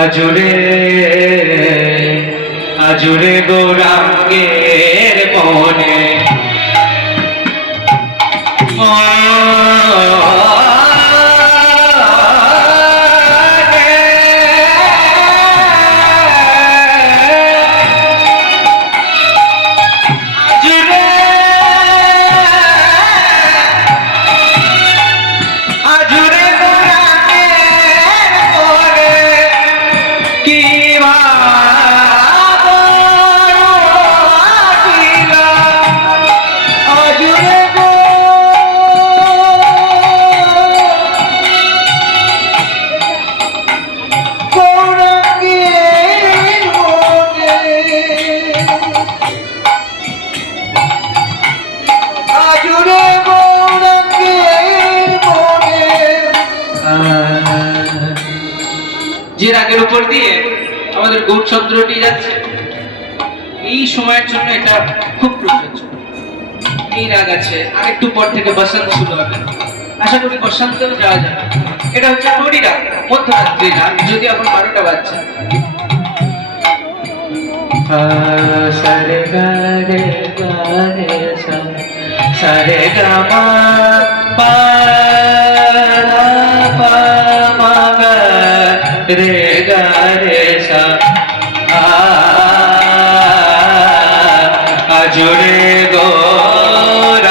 আজুরে আজুরে গৌরাঙ্গের মনে যে রাগের উপর দিয়ে আমাদের গৌরচন্দ্রটি যাচ্ছে, এই সময়ের জন্য এটা খুব প্রযোজ্য। এই রাগ আছে, আর একটু পর থেকে বসন্ত শুরু হবে, আশা করি বসন্তেও যাওয়া যাবে। এটা হচ্ছে গৌরী রাগ, মধ্যরাত্রি রাগ, যদি এখন 12টা বাজছে। সারে গা রে গা রে সা, সারে গা মা পা পা মা গা রে গা রে সা, আজুরে গৌরাঙ্গের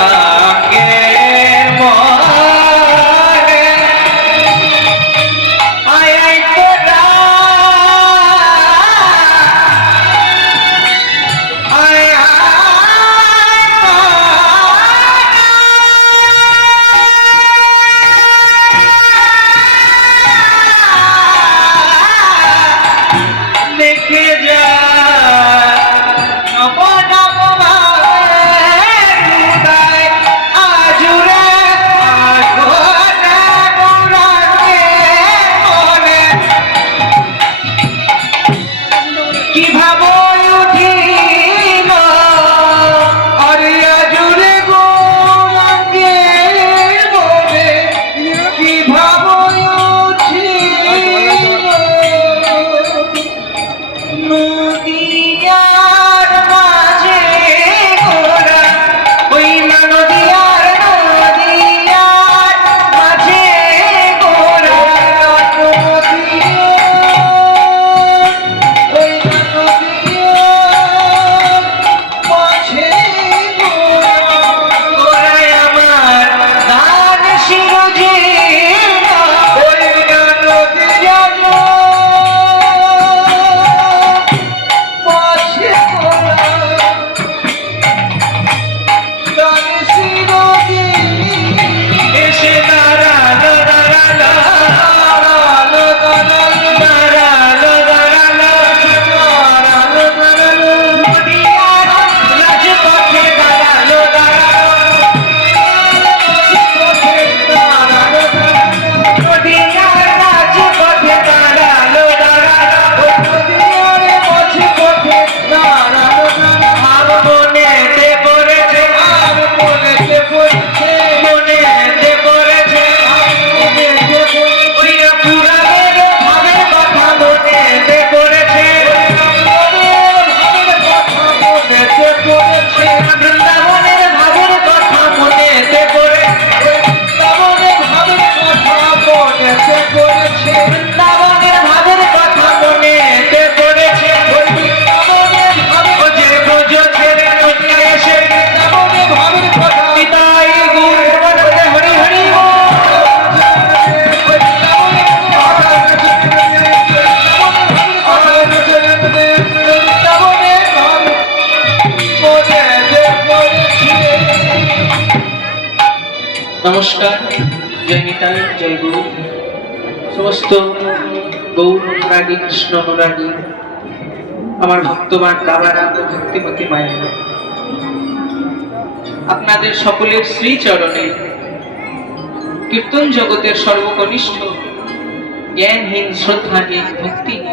মনে আয় আয় তোরা, আয় দেখে যা নমস্কার, জয় নিতাই, জয় গুরু। সমস্ত গৌর অনুরাগী, কৃষ্ণ অনুরাগী, আমার ভক্তবান বাবারা, ভক্তিমতী মায়েরা, আপনাদের সকলের শ্রীচরণে কীর্তন জগতের সর্বকনিষ্ঠ জ্ঞানহীন, শ্রদ্ধাহীন, ভক্তিহীন